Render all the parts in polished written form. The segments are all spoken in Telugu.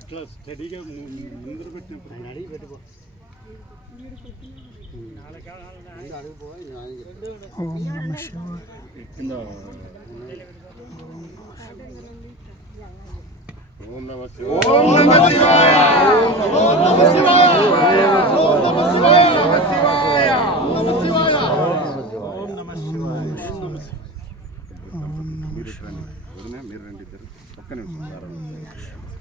ఇట్లా స్టడీగా ముందర పెట్టినప్పుడు అడిగి పెట్టుకో ఓం నమః శివాయ ఓం నమః శివాయ ఓం నమః శివాయ ఓం నమః శివాయ ఓం నమః శివాయ ఓం నమః శివాయ ఓం నమః శివాయ మీరు రండి ఇద్దరు ఒక్క నిమిషం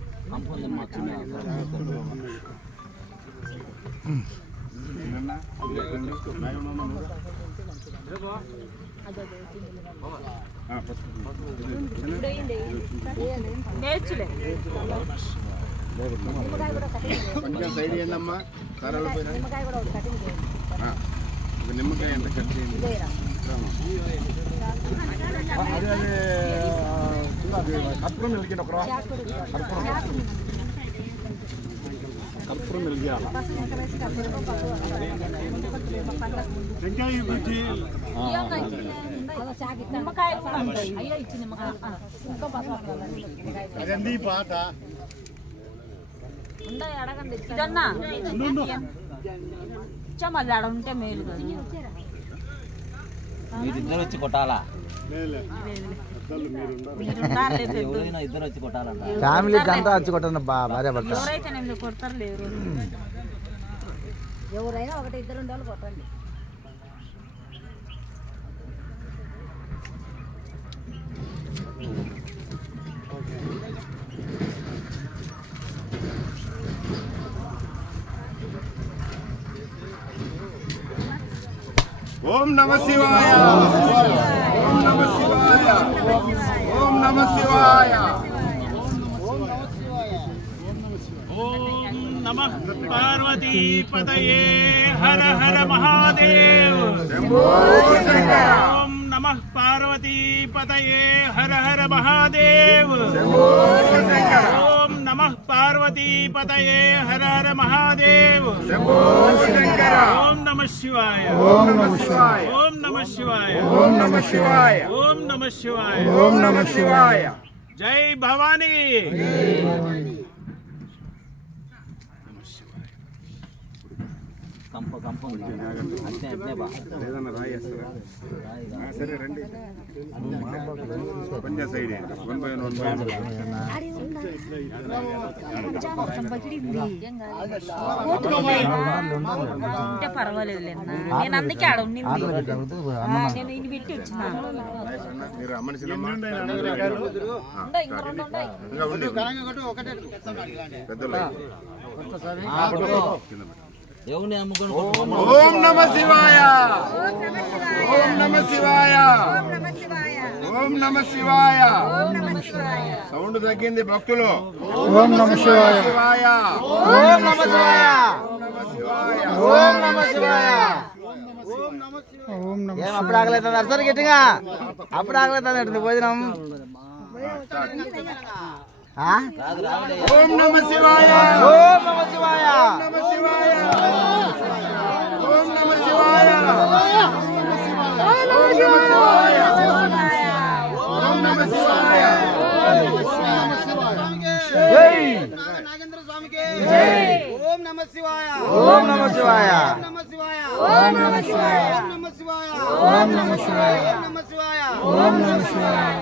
కొంచెం సైడ్ ఏందమ్మా కారాలు నిమ్మకాయ ఎంత కట్ చేయండి కర్పూరం వెలిగింది ఒక కర్పూరం వెలిగాలి అదండి పాట మళ్ళీ ఆడ ఉంటే మేలు మీరిద్దరు వచ్చి కొట్టాలా ఇద్దరు వచ్చి కొట్టాలంట ఫ్యామిలీ అంతా వచ్చి కొట్టాలి భార్య భర్త ఎవరైతే కొడతారు లేరు ఎవరైనా ఒకటి ఇద్దరు ఉండాలి కొట్టండి ఓం నమః శివాయ ఓం నమః శివాయ ఓం నమః శివాయ ఓం నమః పార్వతీ పతయే హర హర మహాదేవ్ ఓం నమః పార్వతీ పతయే హర హర మహాదేవ్ ఓం నమః పార్వతీ పతయే హర హర మహాదేవ్ ఓం నమః శివాయ ఓం నమః శివాయ ఓం నమః శివాయ ఓం నమః శివాయ ఓం నమః శివాయ ఓం నమః శివాయ జై భవానీ కంప కంప అంతే అంతే బా ఏదన్నా రాయేస్తారా సరే రండి కొంచెం సైడ్ వన్ బై వన్ ఉంటే పర్వాలేదు నేను అందుకే ఆడ ఉండింది నేను ఇది పెట్టి వచ్చిన మీరు అమ్మని పెద్దలు దేవుని అమ్ముకొని ఓం నమః శివాయ ఓం నమః శివాయ ఓం నమః శివాయ సౌండ్ తగ్గింది భక్తులు ఓం నమః శివాయ ఓం నమః శివాయ ఓం నమః శివాయ అప్పుడు ఆగలేదు అర్థం గట్టిగా అప్పుడు ఆగలేదు భోజనం ఓం నమః శివాయ ఓం నమః శివాయ నమః శివాయ ఓం నమః శివాయ ఓం నమః శివాయ ఓం నమః శివాయ జై నాగేంద్ర స్వామికి జై ఓం నమః శివాయ ఓం నమః శివాయ ఓం నమః శివాయ ఓం నమః శివాయ ఓం నమః శివాయ ఓం నమః శివాయ ఓం నమః శివాయ ఓం నమః శివాయ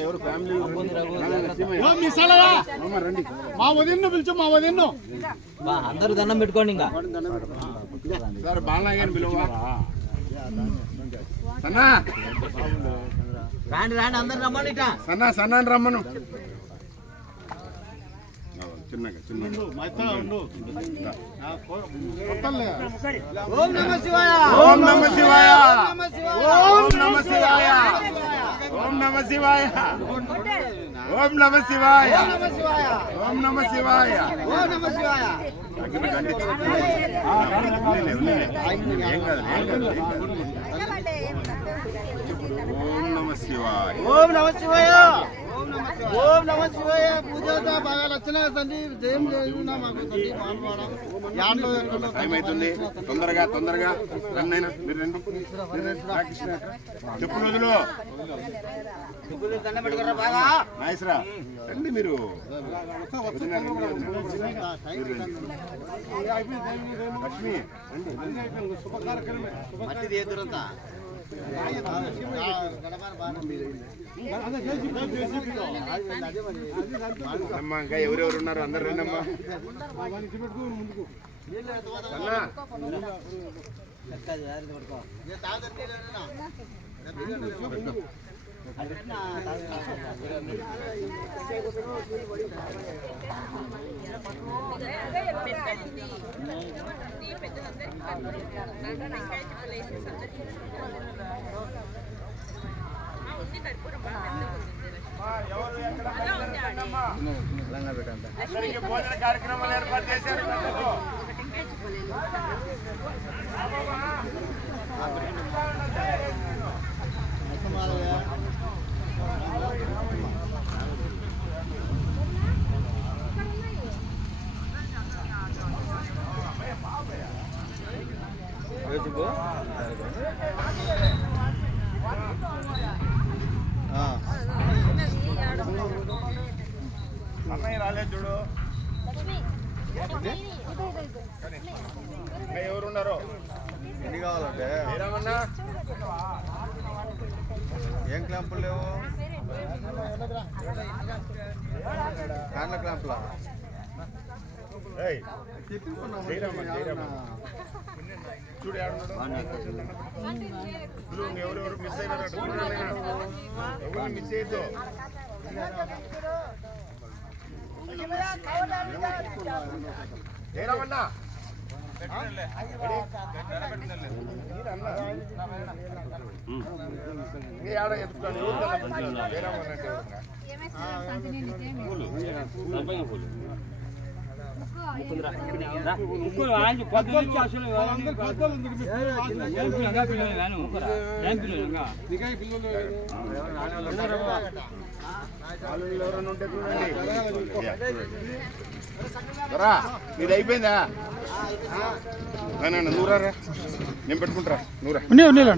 ఎవరు ఫ్యామిలీ రండి. మా వదిన్ను పిలిచు, మా వదిన్ను. అందరూ దండం పెట్టుకోండి. ఇంకా సార్ బాలనాగని పిలువా సన్నా, రాండి రాండి అందరు రమ్మని. సన్నా రమ్మను. చిన్నగా ఓం నమః శివాయ. ఓం నమః శివాయ. ఓం నమః శివాయ. ఓం నమః శివాయ. ఓం నమః శివాయ. ఓం నమః శివాయ. ఓం నమః శివాయ. ఓం నమః శివాయ. ఓం నమః శివాయ. ఓం నమః శివాయ. పూజతో బాగా లక్షణ తండ్రి జయం చేయున్నా మాకు తండ్రి మానవాడ యాన్లో టైం అవుతుంది. తొందరగా రన్నైనా మీరు రండి. కృష్ణ చెప్పు రోజులు దండం పెట్టుకోరా బాగా. నాయసరా రండి మీరు. లక్ష్మి మట్టిది ఎదురంతా అమ్మా ఇంకా ఎవరెవరు ఉన్నారు అందరు రండి అమ్మా. భోజన కార్యక్రమాలు ఏర్పాటు చేశారు. అన్నయ్య రాలేదు చూడు. ఎవరున్నారో ఎన్ని కావాలంటే ఏమన్నా ఏం క్లాంపులు లేవు. కాళ్ళ క్లాంపులా చూడు ఎవరెవరు మిస్ అయినారు. ఎవరు మిస్ చేయొద్దు. ఏమన్నా ఇది అయిపోయిందా? నువ్వురా నేను పెట్టుకుంటారా. నువ్వురా